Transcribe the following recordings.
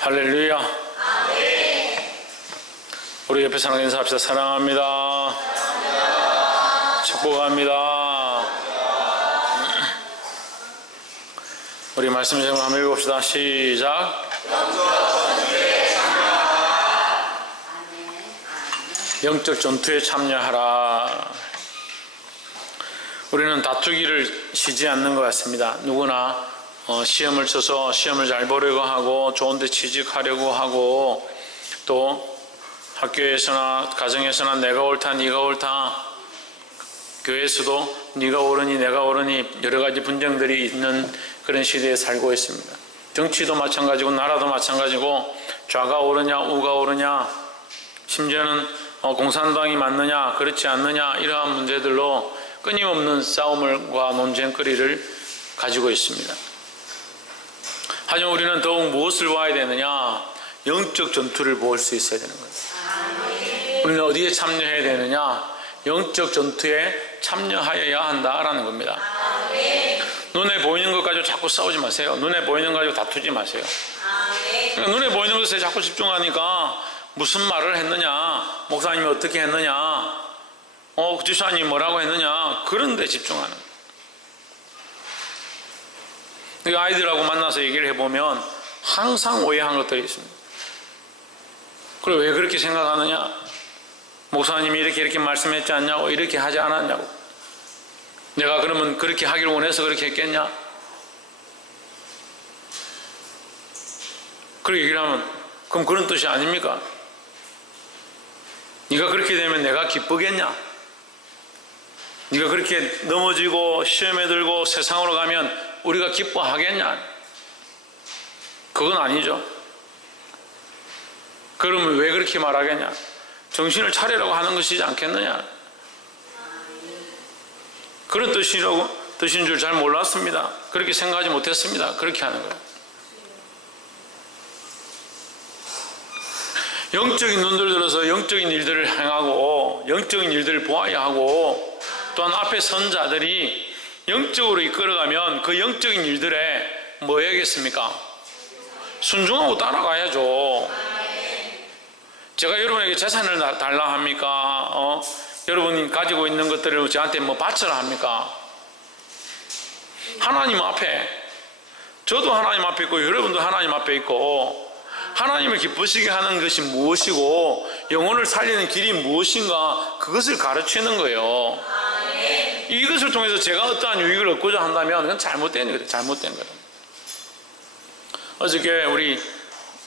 할렐루야. 아멘. 우리 옆에 사랑 인사합시다. 사랑합니다. 축복합니다. 우리 말씀 제목 한번 읽어봅시다. 시작. 영적 전투에 참여하라. 우리는 다투기를 쉬지 않는 것 같습니다. 누구나 시험을 쳐서 시험을 잘 보려고 하고 좋은 데 취직하려고 하고 또 학교에서나 가정에서나 내가 옳다 네가 옳다, 교회에서도 네가 옳으니 내가 옳으니 여러 가지 분쟁들이 있는 그런 시대에 살고 있습니다. 정치도 마찬가지고 나라도 마찬가지고 좌가 옳으냐 우가 옳으냐, 심지어는 공산당이 맞느냐 그렇지 않느냐, 이러한 문제들로 끊임없는 싸움과 논쟁거리를 가지고 있습니다. 하지만 우리는 더욱 무엇을 봐야 되느냐? 영적 전투를 볼 수 있어야 되는 거예요. 우리는 어디에 참여해야 되느냐? 영적 전투에 참여하여야 한다라는 겁니다. 눈에 보이는 것 가지고 자꾸 싸우지 마세요. 눈에 보이는 것 가지고 다투지 마세요. 그러니까 눈에 보이는 것에 자꾸 집중하니까 무슨 말을 했느냐, 목사님이 어떻게 했느냐, 지사님이 뭐라고 했느냐, 그런 데 집중하는 거예요. 아이들하고 만나서 얘기를 해보면 항상 오해한 것들이 있습니다. 그리고 왜 그렇게 생각하느냐, 목사님이 이렇게 말씀했지 않냐고, 이렇게 하지 않았냐고, 내가 그러면 그렇게 하기를 원해서 그렇게 했겠냐, 그렇게 얘기를 하면 그럼 그런 뜻이 아닙니까? 네가 그렇게 되면 내가 기쁘겠냐, 네가 그렇게 넘어지고 시험에 들고 세상으로 가면 우리가 기뻐하겠냐? 그건 아니죠. 그러면 왜 그렇게 말하겠냐? 정신을 차리라고 하는 것이지 않겠느냐? 그런 뜻인 줄 잘 몰랐습니다. 그렇게 생각하지 못했습니다. 그렇게 하는 거예요. 영적인 눈들 들어서 영적인 일들을 행하고 영적인 일들을 보아야 하고, 또한 앞에 선 자들이 영적으로 이끌어가면 그 영적인 일들에 뭐 해야겠습니까? 순종하고 따라가야죠. 제가 여러분에게 재산을 달라 합니까? 여러분이 가지고 있는 것들을 저한테 뭐 바쳐라 합니까? 하나님 앞에, 저도 하나님 앞에 있고 여러분도 하나님 앞에 있고, 하나님을 기쁘시게 하는 것이 무엇이고 영혼을 살리는 길이 무엇인가, 그것을 가르치는 거예요. 이것을 통해서 제가 어떠한 유익을 얻고자 한다면 그건 잘못된 거예요. 잘못된 거예요. 어저께 우리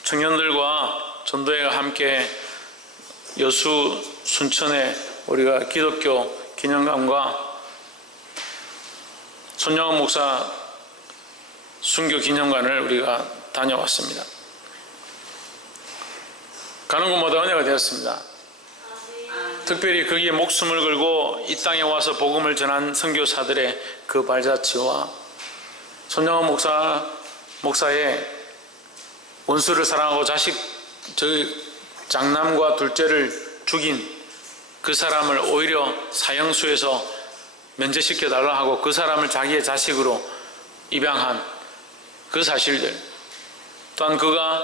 청년들과 전도회가 함께 여수 순천에 우리가 기독교 기념관과 손영원 목사 순교 기념관을 우리가 다녀왔습니다. 가는 곳마다 은혜가 되었습니다. 특별히 거기에 목숨을 걸고 이 땅에 와서 복음을 전한 선교사들의 그 발자취와 손영원 목사의 원수를 사랑하고 장남과 둘째를 죽인 그 사람을 오히려 사형수에서 면제시켜달라 하고 그 사람을 자기의 자식으로 입양한 그 사실들, 또한 그가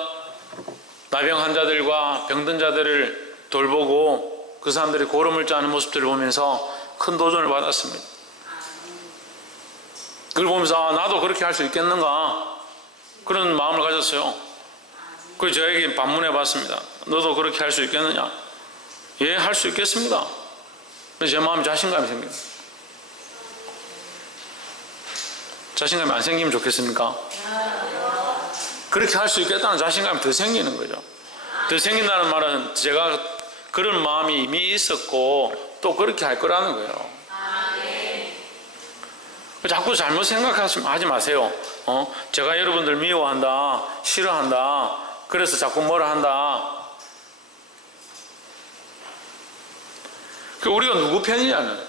나병 환자들과 병든 자들을 돌보고 그 사람들이 고름을 짜는 모습들을 보면서 큰 도전을 받았습니다. 그걸 보면서 나도 그렇게 할 수 있겠는가, 그런 마음을 가졌어요. 그래서 저에게 반문해 봤습니다. 너도 그렇게 할 수 있겠느냐? 예, 할 수 있겠습니다. 그래서 제 마음에 자신감이 생깁니다. 자신감이 안 생기면 좋겠습니까? 그렇게 할 수 있겠다는 자신감이 더 생기는 거죠. 더 생긴다는 말은 제가 그런 마음이 이미 있었고 또 그렇게 할 거라는 거예요. 자꾸 잘못 생각하지 마세요. 제가 여러분들 미워한다, 싫어한다, 그래서 자꾸 뭐라 한다. 우리가 누구 편이냐면,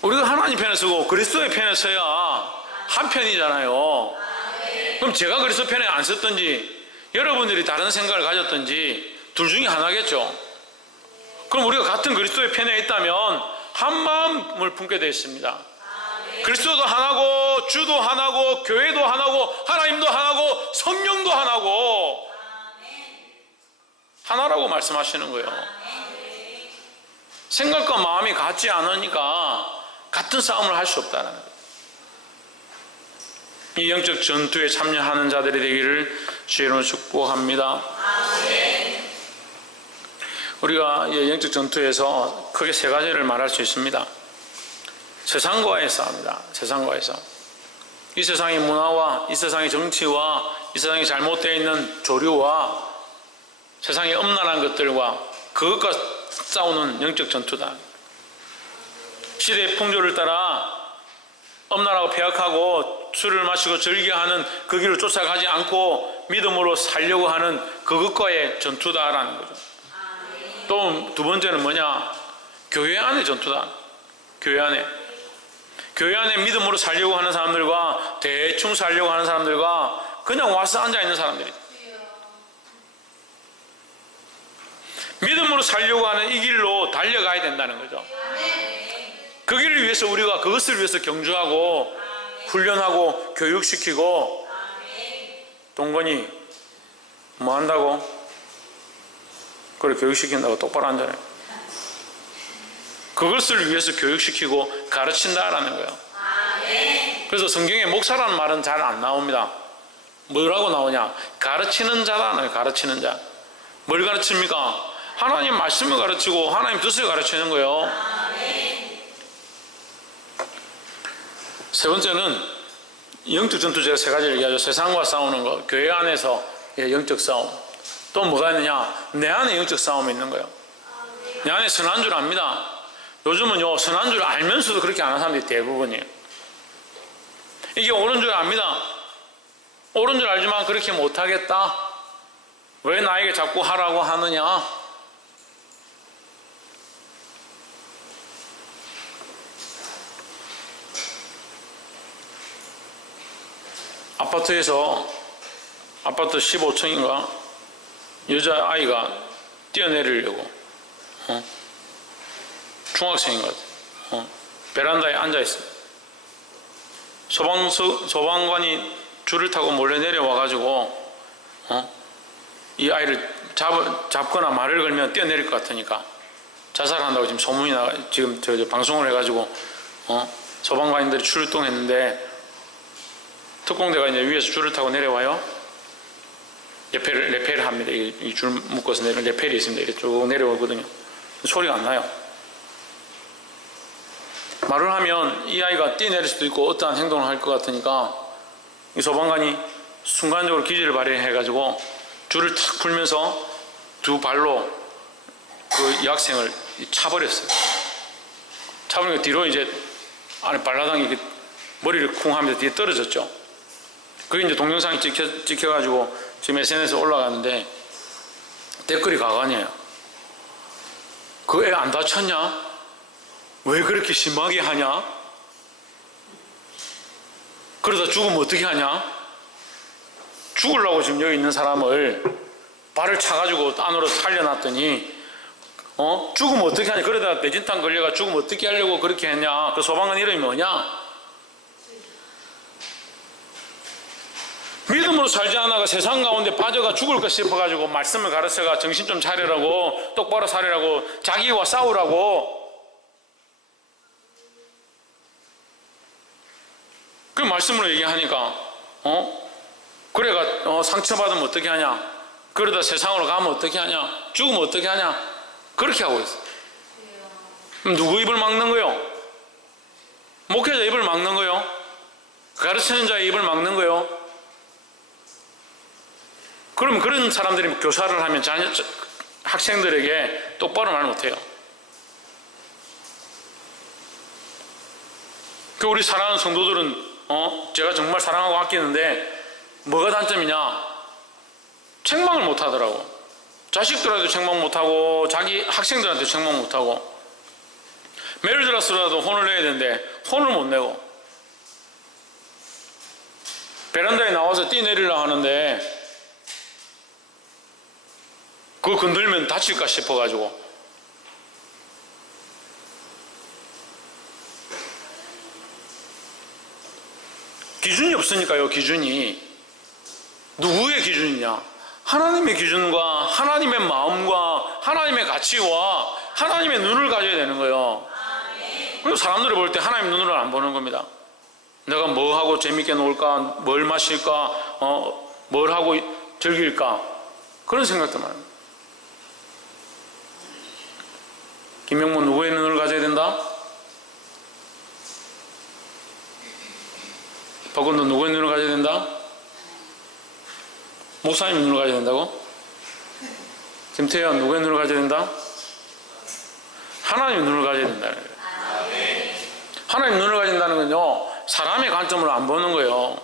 우리가 하나님 편에 서고 그리스도의 편에 서야 한 편이잖아요. 그럼 제가 그리스도 편에 안 섰든지 여러분들이 다른 생각을 가졌든지 둘 중에 하나겠죠. 그럼 우리가 같은 그리스도의 편에 있다면 한 마음을 품게 되어 있습니다. 그리스도도 하나고 주도 하나고 교회도 하나고 하나님도 하나고 성령도 하나고 하나라고 말씀하시는 거예요. 생각과 마음이 같지 않으니까 같은 싸움을 할 수 없다는 거예요. 이 영적 전투에 참여하는 자들이 되기를 주의 이름으로 축복합니다. 우리가 이 영적 전투에서 크게 세 가지를 말할 수 있습니다. 세상과의 싸움이다. 세상과의 싸움. 이 세상의 문화와 이 세상의 정치와 이 세상에 잘못되어 있는 조류와 세상의 엄란한 것들과 그것과 싸우는 영적 전투다. 시대의 풍조를 따라 엄란하고 폐역하고 술을 마시고 즐겨하는 그 길을 쫓아가지 않고 믿음으로 살려고 하는 그것과의 전투다라는 거죠. 또 두 번째는 뭐냐? 교회 안의 전투다. 교회 안에. 교회 안에 믿음으로 살려고 하는 사람들과 대충 살려고 하는 사람들과 그냥 와서 앉아있는 사람들이다. 믿음으로 살려고 하는 이 길로 달려가야 된다는 거죠. 그 길을 위해서 우리가 그것을 위해서 경주하고 훈련하고 교육시키고 동건이 뭐 한다고? 그래, 교육시킨다고 똑바로 앉아라. 그것을 위해서 교육시키고 가르친다라는 거예요. 그래서 성경에 목사라는 말은 잘 안 나옵니다. 뭐라고 나오냐? 가르치는 자라는 거예요. 가르치는 자. 뭘 가르칩니까? 하나님 말씀을 가르치고 하나님 뜻을 가르치는 거예요. 세 번째는 영적 전투, 제가 세 가지를 얘기하죠. 세상과 싸우는 거, 교회 안에서 영적 싸움. 또 뭐가 있느냐? 내 안에 영적 싸움이 있는 거예요. 내 안에 선한 줄 압니다. 요즘은요, 선한 줄 알면서도 그렇게 안 하는 사람들이 대부분이에요. 이게 옳은 줄 압니다. 옳은 줄 알지만 그렇게 못하겠다. 왜 나에게 자꾸 하라고 하느냐? 아파트에서 아파트 15층인가 여자아이가 뛰어내리려고 중학생인 것 같아요. 베란다에 앉아있습니다. 소방관이 줄을 타고 몰래 내려와가지고 이 아이를 잡거나 말을 걸면 뛰어내릴 것 같으니까 자살한다고 지금 소문이 지금 저 방송을 해가지고 소방관인들이 출동했는데 특공대가 이제 위에서 줄을 타고 내려와요. 레펠을 합니다. 이 줄 묶어서 내리는 레펠이 있습니다. 이렇게 쭉 내려오거든요. 소리가 안 나요. 말을 하면 이 아이가 뛰어내릴 수도 있고 어떠한 행동을 할 것 같으니까 이 소방관이 순간적으로 기지를 발휘해가지고 줄을 탁 풀면서 두 발로 그 여학생을 차버렸어요. 차버리니까 뒤로 이제 안에 발라당이 머리를 쿵 하면서 뒤에 떨어졌죠. 그게 이제 동영상이 찍혀가지고 지금 SNS에 올라가는데 댓글이 가관이에요. 그 애 안 다쳤냐? 왜 그렇게 심하게 하냐? 그러다 죽으면 어떻게 하냐? 죽으려고 지금 여기 있는 사람을 발을 차가지고 안으로 살려놨더니 죽으면 어떻게 하냐? 그러다 뇌진탕 걸려가 죽으면 어떻게 하려고 그렇게 했냐? 그 소방관 이름이 뭐냐? 믿음으로 살지 않아가 세상 가운데 빠져가 죽을 것 싶어가지고 말씀을 가르쳐가 정신 좀 차리라고 똑바로 살으라고 자기와 싸우라고 그 말씀으로 얘기하니까 그래가 상처받으면 어떻게 하냐? 그러다 세상으로 가면 어떻게 하냐? 죽으면 어떻게 하냐? 그렇게 하고 있어. 그럼 누구 입을 막는 거요? 목회자 입을 막는 거요? 가르치는 자의 입을 막는 거요? 그러면 그런 사람들이 교사를 하면 학생들에게 똑바로 말 못해요. 그 우리 사랑하는 성도들은 제가 정말 사랑하고 아끼는데 뭐가 단점이냐? 책망을 못하더라고. 자식들한테 책망 못하고 자기 학생들한테 책망 못하고 매를 들어서라도 혼을 내야 되는데 혼을 못 내고 베란다에 나와서 뛰내리려 하는데 그거 건들면 다칠까 싶어가지고 기준이 없으니까요. 기준이 누구의 기준이냐? 하나님의 기준과 하나님의 마음과 하나님의 가치와 하나님의 눈을 가져야 되는 거예요. 그리고 사람들이 볼 때 하나님 눈으로 안 보는 겁니다. 내가 뭐 하고 재밌게 놀까, 뭘 마실까, 뭘 하고 즐길까, 그런 생각도 많아요. 김명문 누구의 눈을 가져야 된다? 박원도 누구의 눈을 가져야 된다? 목사님의 눈을 가져야 된다고? 김태현 누구의 눈을 가져야 된다? 하나님의 눈을 가져야 된다는 거예요. 하나님 눈을 가진다는 건요, 사람의 관점으로 안 보는 거예요.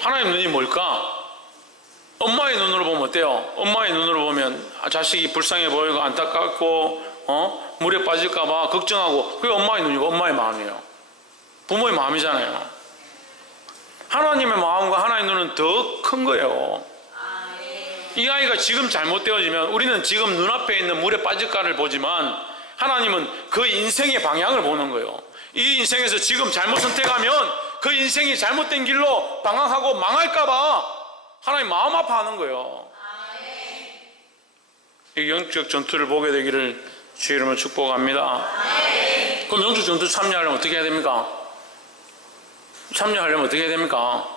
하나님 눈이 뭘까? 엄마의 눈으로 보면 어때요? 엄마의 눈으로 보면 자식이 불쌍해 보이고 안타깝고 물에 빠질까봐 걱정하고, 그게 엄마의 눈이고 엄마의 마음이에요. 부모의 마음이잖아요. 하나님의 마음과 하나님의 눈은 더 큰 거예요. 이 아이가 지금 잘못되어지면 우리는 지금 눈앞에 있는 물에 빠질까를 보지만 하나님은 그 인생의 방향을 보는 거예요. 이 인생에서 지금 잘못 선택하면 그 인생이 잘못된 길로 방황하고 망할까봐 하나님 마음 아파하는 거예요. 이 영적 전투를 보게 되기를 주의 이름으로 축복합니다. 그럼 영적 전투 참여하려면 어떻게 해야 됩니까? 참여하려면 어떻게 해야 됩니까?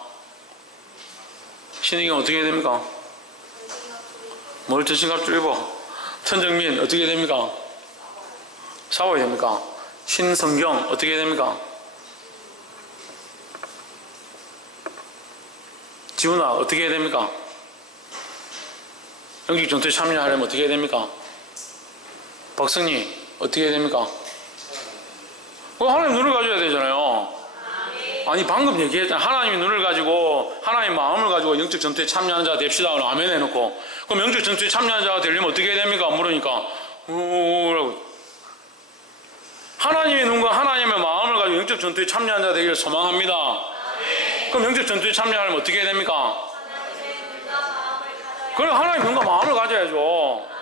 신의경 어떻게 해야 됩니까? 뭘 전신갑주를 입어? 천정민 어떻게 해야 됩니까? 샤워해야 됩니까? 신성경 어떻게 해야 됩니까? 지훈아 어떻게 해야 됩니까? 영적 전투에 참여하려면 어떻게 해야 됩니까? 박성희 어떻게 해야 됩니까? 하나님 눈을 가져야 되잖아요. 아니 방금 얘기했잖아. 하나님의 눈을 가지고 하나님의 마음을 가지고 영적 전투에 참여하는 자가 됩시다. 아멘 해놓고, 그럼 영적 전투에 참여하는 자가 되려면 어떻게 해야 됩니까? 물으니까 라고. 하나님의 눈과 하나님의 마음을 가지고 영적 전투에 참여하는 자가 되기를 소망합니다. 그럼 영적 전투에 참여하려면 어떻게 해야 됩니까? 그래, 하나님의 눈과 마음을 가져야죠.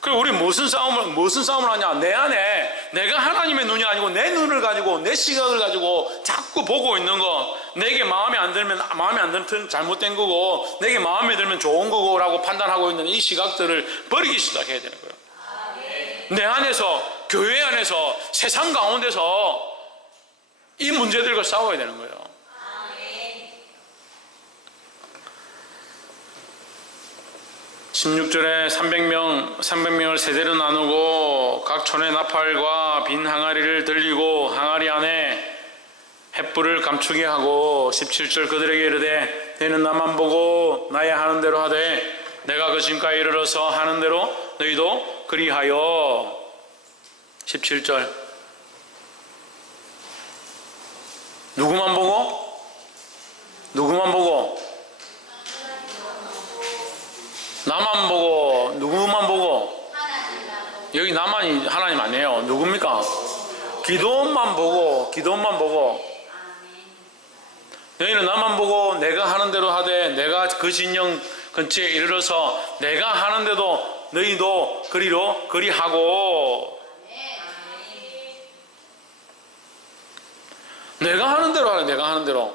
그리고 우리 무슨 싸움을 하냐? 내 안에 내가 하나님의 눈이 아니고 내 눈을 가지고 내 시각을 가지고 자꾸 보고 있는 거, 내게 마음에 안 들면 잘못된 거고 내게 마음에 들면 좋은 거고 라고 판단하고 있는 이 시각들을 버리기 시작해야 되는 거예요. 내 안에서, 교회 안에서, 세상 가운데서 이 문제들과 싸워야 되는 거예요. 16절에 300명을 세대로 나누고 각 촌에 나팔과 빈 항아리를 들리고 항아리 안에 횃불을 감추게 하고, 17절 그들에게 이르되 너희는 나만 보고 나의 하는 대로 하되 내가 그 진가에 이르러서 하는 대로 너희도 그리하여. 17절 누구만 보고? 누구만 보고? 나만 보고, 누구만 보고? 여기 나만이 하나님 아니에요. 누굽니까? 기도원만 보고, 기도원만 보고. 너희는 나만 보고 내가 하는 대로 하되 내가 그 진영 근처에 이르러서 내가 하는데도 너희도 그리하고. 내가 하는 대로 하래. 내가 하는 대로.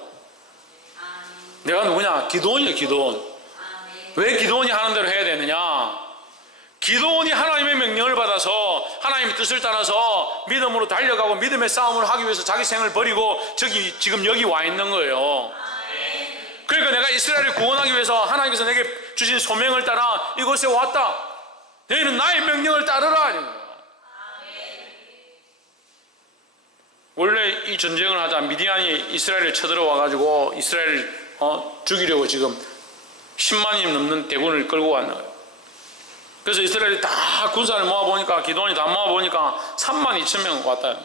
내가 누구냐? 기도원이야. 기도원. 왜 기도원이 하는 대로 해야 되느냐? 기도원이 하나님의 명령을 받아서 하나님의 뜻을 따라서 믿음으로 달려가고 믿음의 싸움을 하기 위해서 자기 생을 버리고 지금 여기 와 있는 거예요. 그러니까 내가 이스라엘을 구원하기 위해서 하나님께서 내게 주신 소명을 따라 이곳에 왔다. 너희는 나의 명령을 따르라. 원래 이 전쟁을 하자 미디안이 이스라엘을 쳐들어와가지고 이스라엘을 죽이려고 지금 10만이 넘는 대군을 끌고 왔는 거예요. 그래서 이스라엘이 다 군사를 모아보니까, 기도원이 다 모아보니까 3만 2천 명 왔다.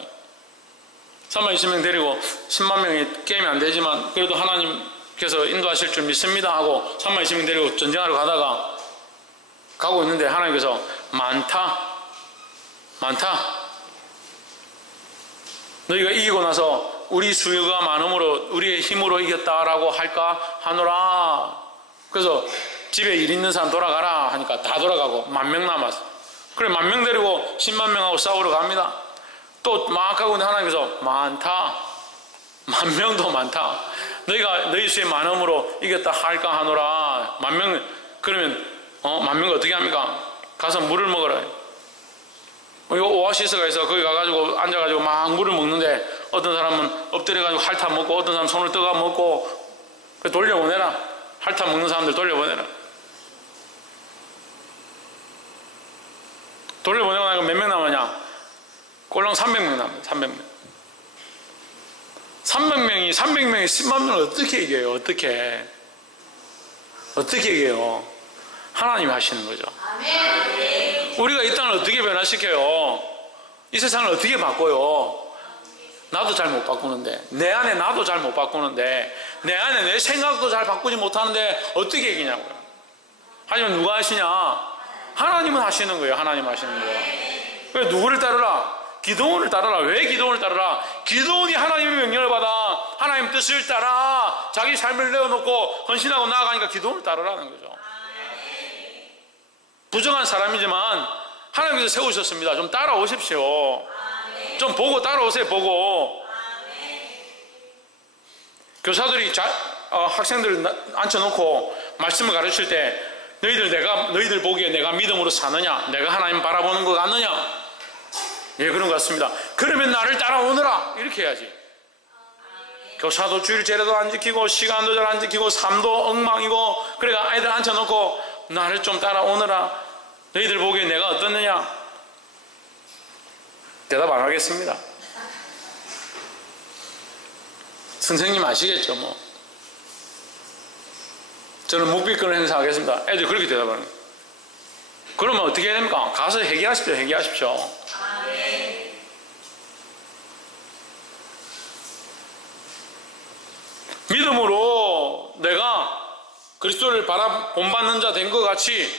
3만 2천 명 데리고 10만 명이 게임이 안 되지만 그래도 하나님께서 인도하실 줄 믿습니다 하고 3만 2천 명 데리고 전쟁하러 가고 있는데 하나님께서 많다. 너희가 이기고 나서 우리 수요가 많음으로 우리의 힘으로 이겼다라고 할까 하노라. 그래서 집에 일 있는 사람 돌아가라 하니까 다 돌아가고 10,000명 남았어. 그래 10,000명 데리고 10만 명하고 싸우러 갑니다. 또 막 하고 있는데 하나님께서 많다. 10,000명도 많다. 너희가 너희 수의 많음으로 이겼다 할까 하노라. 만명, 그러면 10,000명 어떻게 합니까? 가서 물을 먹어라. 요 오아시스가 있어. 거기 가가지고 앉아가지고 막 물을 먹는데 어떤 사람은 엎드려가지고 핥아 먹고 어떤 사람은 손을 떠가 먹고 돌려보내라. 핥아 먹는 사람들 돌려보내라. 돌려보내고 나니까 몇 명 남았냐? 꼴랑 300명 남았다. 300명. 300명이 10만 명을 어떻게 이겨요? 어떻게 이겨요? 하나님이 하시는 거죠. 우리가 이 땅을 어떻게 변화시켜요? 이 세상을 어떻게 바꿔요? 나도 잘 못 바꾸는데, 내 안에 나도 잘 못 바꾸는데, 내 안에 내 생각도 잘 바꾸지 못하는데 어떻게 이기냐고요. 하지만 누가 하시냐? 하나님은 하시는 거예요. 하나님 하시는 거예요. 그래서 누구를 따르라? 기도원을 따르라. 왜 기도원을 따르라? 기도원이 하나님의 명령을 받아 하나님 뜻을 따라 자기 삶을 내어놓고 헌신하고 나아가니까 기도원을 따르라는 거죠. 부정한 사람이지만 하나님께서 세우셨습니다. 좀 따라오십시오. 좀 보고 따라오세요. 보고. 교사들이 학생들을 앉혀놓고 말씀을 가르칠 때 너희들 보기에 내가 믿음으로 사느냐? 내가 하나님 바라보는 것 같느냐? 예, 그런 것 같습니다. 그러면 나를 따라오너라. 이렇게 해야지. 교사도 주일 제례도 안 지키고 시간도 잘 안 지키고 삶도 엉망이고 그러니까 아이들 앉혀놓고 나를 좀 따라오너라. 너희들 보기에 내가 어떻느냐? 대답 안 하겠습니다. 선생님 아시겠죠? 뭐 저는 묵비권 행사하겠습니다. 애들 그렇게 대답하는 거예요. 그러면 어떻게 해야 됩니까? 가서 회개하십시오. 믿음으로 내가 그리스도를 본받는 자 된 것 같이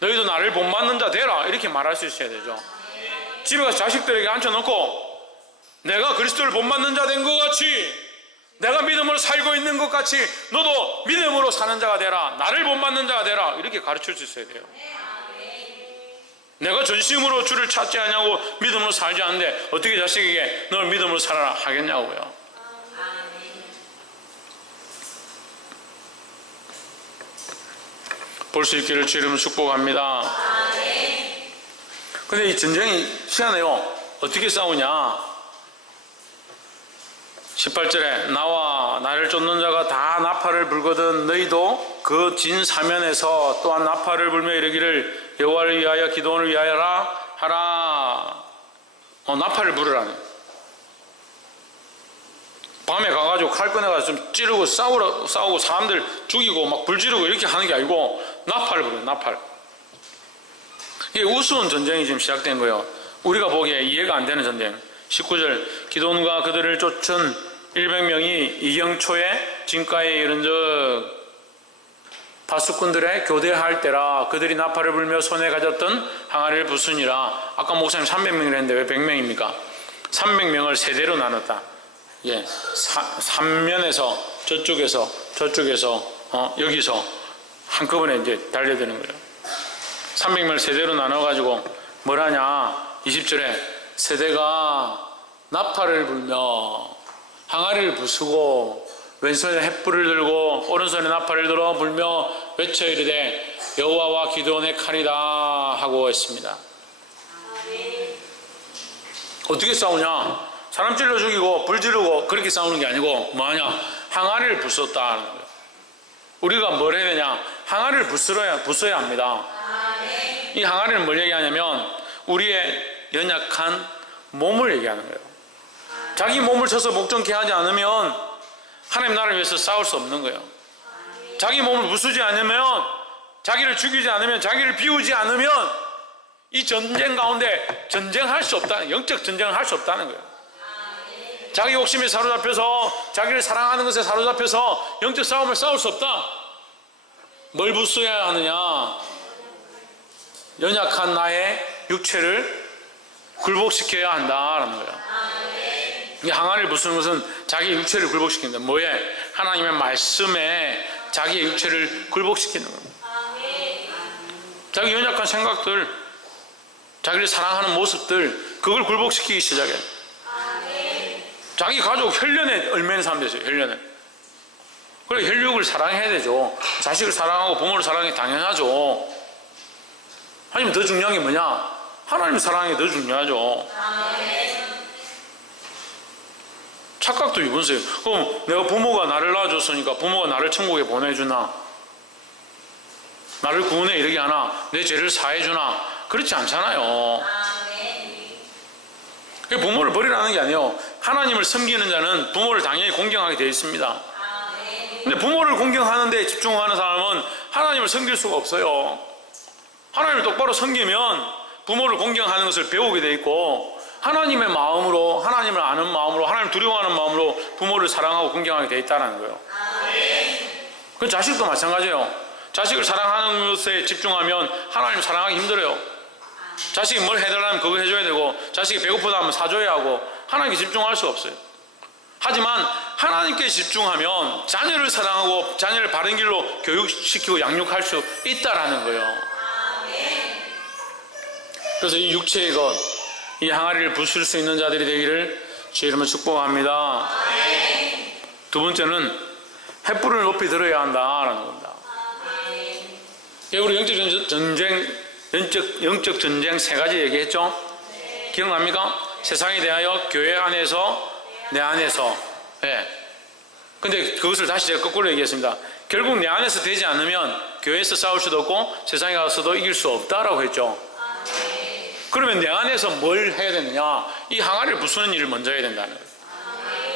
너희도 나를 본받는 자 되라. 이렇게 말할 수 있어야 되죠. 집에 가서 자식들에게 앉혀놓고 내가 그리스도를 본받는 자 된 것 같이 내가 믿음으로 살고 있는 것 같이 너도 믿음으로 사는 자가 되라. 나를 본받는 자가 되라. 이렇게 가르칠 수 있어야 돼요. 내가 전심으로 주를 찾지 않냐고 믿음으로 살지 않는데 어떻게 자식에게 너를 믿음으로 살아라 하겠냐고요. 볼 수 있기를 주 이름으로 축복합니다. 근데 이 전쟁이 희한해요. 어떻게 싸우냐? 18절에 나와 나를 쫓는 자가 다 나팔을 불거든 너희도 그 진 사면에서 또한 나팔을 불며 이르기를 여호와를 위하여 기도원을 위하여라 하라. 나팔을 부르라네. 밤에 가가지고 칼 꺼내가지고 좀 찌르고 싸우고 사람들 죽이고 막 불 지르고 이렇게 하는 게 아니고 나팔을 부르는 나팔. 이게 우스운 전쟁이 지금 시작된 거예요. 우리가 보기에 이해가 안 되는 전쟁. 19절 기도원과 그들을 쫓은 100명이 이경초에 진가에 이른즉 파수꾼들의 교대할 때라 그들이 나팔을 불며 손에 가졌던 항아리를 부수니라. 아까 목사님 300명이라 했는데 왜 100명입니까? 300명을 세대로 나눴다. 예, 3면에서 저쪽에서 여기서 한꺼번에 이제 달려드는 거예요. 300명을 세대로 나눠가지고 뭘 하냐? 20절에 세대가 나팔을 불며 항아리를 부수고 왼손에 횃불을 들고 오른손에 나팔을 들어 불며 외쳐 이르되 여호와와 기도원의 칼이다 하고 했습니다. 어떻게 싸우냐? 사람 찔러 죽이고 불 지르고 그렇게 싸우는 게 아니고 뭐하냐? 항아리를 부쉈다는 거예요. 우리가 뭘 해야 되냐? 항아리를 부숴야 합니다. 이 항아리는 뭘 얘기하냐면 우리의 연약한 몸을 얘기하는 거예요. 자기 몸을 쳐서 목전케 하지 않으면 하나님 나라를 위해서 싸울 수 없는 거예요. 자기 몸을 부수지 않으면, 자기를 죽이지 않으면, 자기를 비우지 않으면 이 전쟁 가운데 전쟁할 수 없다. 영적 전쟁을 할 수 없다는 거예요. 자기 욕심에 사로잡혀서 자기를 사랑하는 것에 사로잡혀서 영적 싸움을 싸울 수 없다. 뭘 부숴야 하느냐? 연약한 나의 육체를 굴복시켜야 한다라는 거예요. 이 항아리를 부수는 것은 자기 육체를 굴복시킨다. 뭐에? 하나님의 말씀에 자기의 육체를 굴복시키는 겁니다. 자기 연약한 생각들, 자기를 사랑하는 모습들, 그걸 굴복시키기 시작해요. 자기 가족 혈련에 얽매인 사람 됐어요. 혈련에. 그래 혈육을 사랑해야 되죠. 자식을 사랑하고 부모를 사랑하는 게 당연하죠. 하지만 더 중요한 게 뭐냐? 하나님 사랑하는 게 더 중요하죠. 착각도 입으세요. 그럼 내가 부모가 나를 낳아줬으니까 부모가 나를 천국에 보내주나? 나를 구원에 이르게 하나? 내 죄를 사해주나? 그렇지 않잖아요. 부모를 버리라는 게 아니에요. 하나님을 섬기는 자는 부모를 당연히 공경하게 되어 있습니다. 근데 부모를 공경하는 데 집중하는 사람은 하나님을 섬길 수가 없어요. 하나님을 똑바로 섬기면 부모를 공경하는 것을 배우게 되어 있고, 하나님의 마음으로, 하나님을 아는 마음으로, 하나님을 두려워하는 마음으로 부모를 사랑하고 공경하게 되어 있다는 거예요. 그 자식도 마찬가지예요. 자식을 사랑하는 것에 집중하면 하나님 사랑하기 힘들어요. 자식이 뭘 해달라면 그거 해줘야 되고, 자식이 배고프다 하면 사줘야 하고, 하나님께 집중할 수가 없어요. 하지만 하나님께 집중하면 자녀를 사랑하고 자녀를 바른 길로 교육시키고 양육할 수 있다라는 거예요. 그래서 이 육체의 것, 이 항아리를 부술 수 있는 자들이 되기를 주의 이름으로 축복합니다. 두 번째는 횃불을 높이 들어야 한다라는 겁니다. 우리 영적 전쟁 세 가지 얘기했죠? 기억납니까? 세상에 대하여, 교회 안에서, 내 안에서. 근데 그것을 다시 제가 거꾸로 얘기했습니다. 결국 내 안에서 되지 않으면 교회에서 싸울 수도 없고 세상에 가서도 이길 수 없다라고 했죠. 그러면 내 안에서 뭘 해야 되느냐? 이 항아리를 부수는 일을 먼저 해야 된다는 거예요.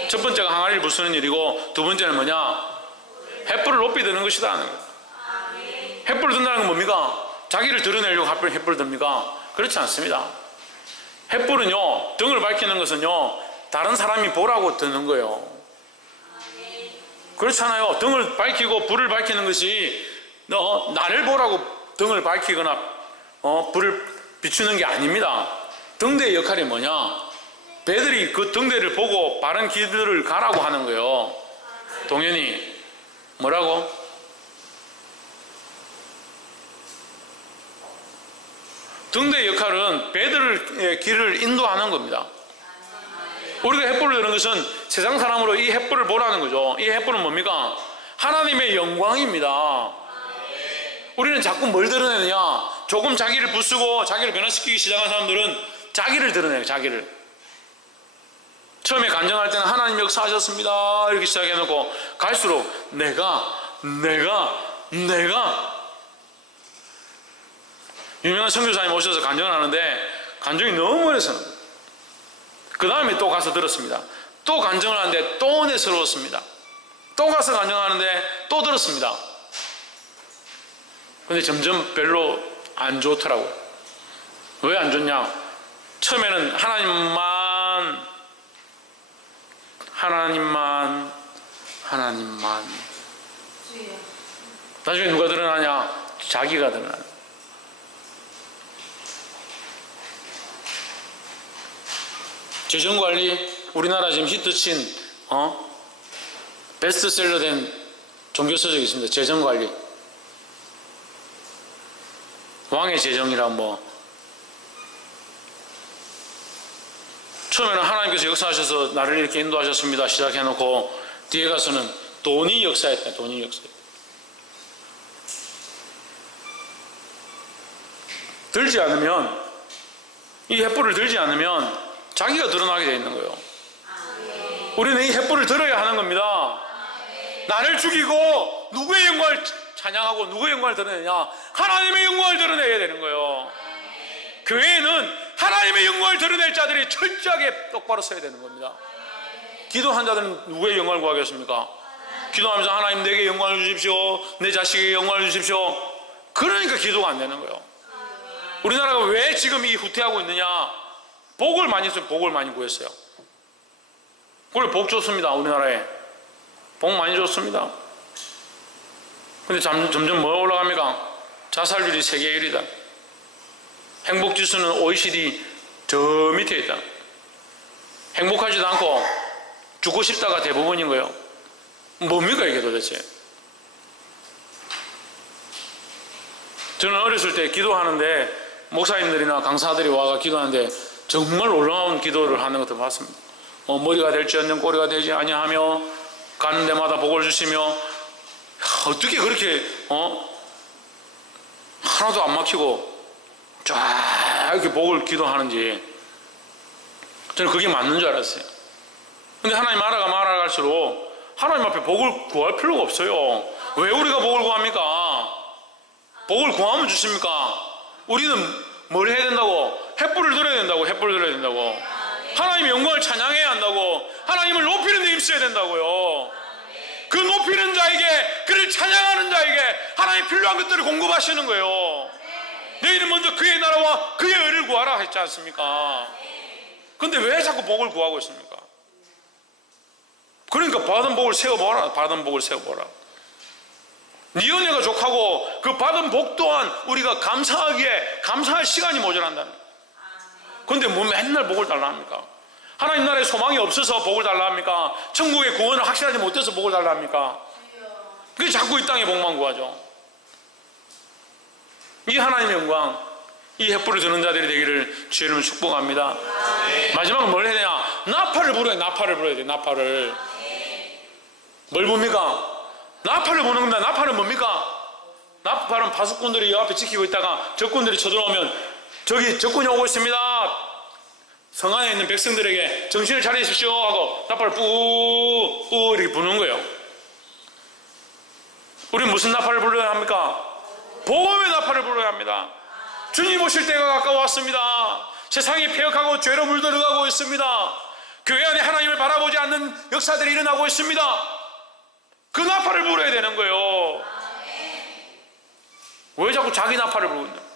첫 번째가 항아리를 부수는 일이고, 두 번째는 뭐냐? 횃불을 높이 드는 것이다 하는 거예요. 횃불을 든다는 건 뭡니까? 자기를 드러내려고 횃불을 듭니까? 그렇지 않습니다. 횃불은요, 등을 밝히는 것은요, 다른 사람이 보라고 드는 거예요. 그렇잖아요. 등을 밝히고 불을 밝히는 것이 나를 보라고 등을 밝히거나 불을 비추는 게 아닙니다. 등대의 역할이 뭐냐? 배들이 그 등대를 보고 바른 길들을 가라고 하는 거예요. 동현이 뭐라고? 등대의 역할은 배들의 길을 인도하는 겁니다. 우리가 횃불을 드는 것은 세상 사람으로 이 횃불을 보라는 거죠. 이 횃불은 뭡니까? 하나님의 영광입니다. 우리는 자꾸 뭘 드러내느냐? 조금 자기를 부수고 자기를 변화시키기 시작한 사람들은 자기를 드러내요. 자기를. 처음에 간증할 때는 하나님 역사하셨습니다 이렇게 시작해놓고 갈수록 내가 유명한 선교사님 오셔서 간증을 하는데 간증이 너무 어려서는 그 다음에 또 가서 들었습니다. 또 간증을 하는데 또 은혜스러웠습니다. 또 가서 간증하는데 또 들었습니다. 근데 점점 별로 안 좋더라고요. 왜 안 좋냐? 처음에는 하나님만 나중에 누가 드러나냐? 자기가 드러나요. 재정관리, 우리나라 지금 히트친 베스트셀러 된 종교서적이 있습니다. 재정관리, 왕의 재정이라 처음에는 하나님께서 역사하셔서 나를 이렇게 인도하셨습니다 시작해놓고 뒤에 가서는 돈이 역사했다. 돈이 역사했다. 들지 않으면, 이 횃불을 들지 않으면 자기가 드러나게 되어 있는 거예요. 우리는 이 횃불을 들어야 하는 겁니다. 나를 죽이고 누구의 영광을 찬양하고 누구의 영광을 드러내냐? 하나님의 영광을 드러내야 되는 거예요. 교회에는 하나님의 영광을 드러낼 자들이 철저하게 똑바로 서야 되는 겁니다. 기도한 자들은 누구의 영광을 구하겠습니까? 기도하면서 하나님 내게 영광을 주십시오, 내 자식에게 영광을 주십시오. 그러니까 기도가 안 되는 거예요. 우리나라가 왜 지금 이 후퇴하고 있느냐? 복을 많이 써요. 복을 많이 구했어요. 그래, 복 좋습니다. 우리나라에 복 많이 좋습니다. 근데 점점 뭐 올라갑니까? 자살률이 세계 1위다. 행복지수는 OECD 저 밑에 있다. 행복하지도 않고 죽고 싶다가 대부분인 거예요. 뭡니까 이게 도대체? 저는 어렸을 때 기도하는데 목사님들이나 강사들이 와가 기도하는데 정말 놀라운 기도를 하는 것을 봤습니다. 머리가 될지언정 꼬리가 되지 아니하며 가는 데마다 복을 주시며 어떻게 그렇게 하나도 안 막히고 쫙 이렇게 복을 기도하는지 저는 그게 맞는 줄 알았어요. 근데 하나님 알아갈수록 하나님 앞에 복을 구할 필요가 없어요. 왜 우리가 복을 구합니까? 복을 구하면 주십니까? 우리는 뭘 해야 된다고? 횃불을 들어야 된다고. 횃불을 들어야 된다고. 하나님의 영광을 찬양해야 한다고. 하나님을 높이는 데 힘써야 된다고요. 그 높이는 자에게, 그를 찬양하는 자에게 하나님 필요한 것들을 공급하시는 거예요. 너희는 먼저 그의 나라와 그의 의를 구하라 했지 않습니까? 근데 왜 자꾸 복을 구하고 있습니까? 그러니까 받은 복을 세워보라. 받은 복을 세워보라. 네 은혜가 족하고 그 받은 복 또한 우리가 감사하기에 감사할 시간이 모자란다는 거예요. 근데 뭐 맨날 복을 달라 합니까? 하나님 나라에 소망이 없어서 복을 달라 합니까? 천국의 구원을 확실하지 못해서 복을 달라 합니까? 그게 자꾸 이 땅에 복만 구하죠. 이 하나님의 영광, 이 횃불을 드는 자들이 되기를 주의 이름으로 축복합니다. 마지막은 뭘 해야 되냐? 나팔을 불어야 돼. 나팔을 불어야 돼. 나팔을. 뭘 봅니까? 나팔을 보는 겁니다. 나팔은 뭡니까? 나팔은 파수꾼들이 이 앞에 지키고 있다가 적군들이 쳐들어오면 저기 적군이 오고 있습니다. 성 안에 있는 백성들에게 정신을 차리십시오 하고 나팔을 뿌 이렇게 부는 거예요. 우리는 무슨 나팔을 불러야 합니까? 복음의 나팔을 불러야 합니다. 주님 오실 때가 가까웠습니다. 세상이 폐역하고 죄로 물들어가고 있습니다. 교회 안에 하나님을 바라보지 않는 역사들이 일어나고 있습니다. 그 나팔을 불어야 되는 거예요. 왜 자꾸 자기 나팔을 부르는 거예요?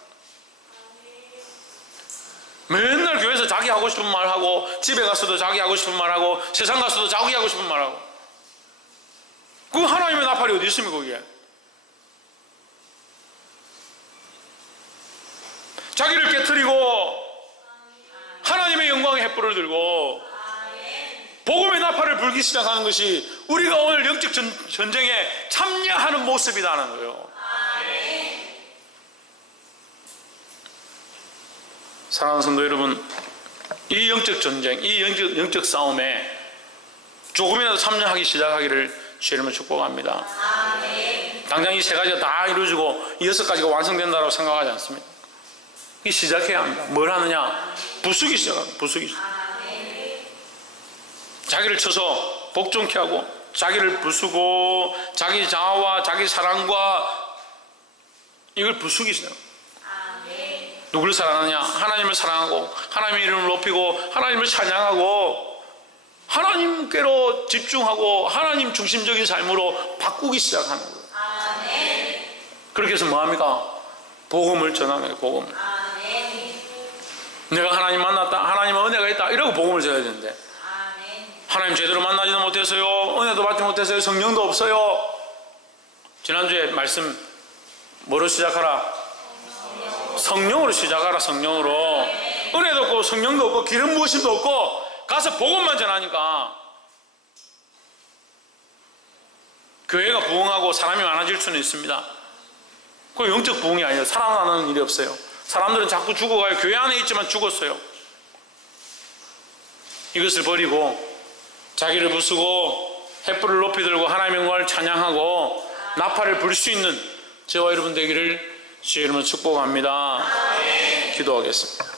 맨날 교회에서 자기 하고 싶은 말 하고, 집에 가서도 자기 하고 싶은 말 하고, 세상 가서도 자기 하고 싶은 말 하고. 그 하나님의 나팔이 어디 있습니까 그게? 자기를 깨트리고 하나님의 영광의 횃불을 들고 복음의 나팔을 불기 시작하는 것이 우리가 오늘 영적 전쟁에 참여하는 모습이라는 거예요. 사랑하는 성도 여러분, 이 영적 전쟁, 이 영적 싸움에 조금이라도 참여하기 시작하기를 주의 이름으로 축복합니다. 당장 이 세 가지가 다 이루어지고 이 6가지가 완성된다고 생각하지 않습니다. 이 시작해야 합니다. 뭘 하느냐? 부수기 시작합니다. 부수기 시작. 자기를 쳐서 복종케 하고, 자기를 부수고, 자기 자아와 자기 사랑과 이걸 부수기 시작합니다. 누구를 사랑하느냐? 하나님을 사랑하고, 하나님의 이름을 높이고, 하나님을 찬양하고, 하나님께로 집중하고, 하나님 중심적인 삶으로 바꾸기 시작하는 거예요. 그렇게 해서 뭐합니까? 복음을 전하는 거예요. 복음을. 내가 하나님 만났다, 하나님의 은혜가 있다, 이러고 복음을 전해야 되는데, 하나님 제대로 만나지도 못했어요. 은혜도 받지 못했어요. 성령도 없어요. 지난주에 말씀 뭐로 시작하라? 성령으로 시작하라. 성령으로. 은혜도 없고 성령도 없고 기름 부으심도 없고 가서 복음만 전하니까 교회가 부흥하고 사람이 많아질 수는 있습니다. 그 영적 부흥이 아니에요. 살아나는 일이 없어요. 사람들은 자꾸 죽어가요. 교회 안에 있지만 죽었어요. 이것을 버리고 자기를 부수고 횃불을 높이 들고 하나님의 영광을 찬양하고 나팔을 불 수 있는 저와 여러분 되기를 주의 이름으로 축복합니다. 기도하겠습니다.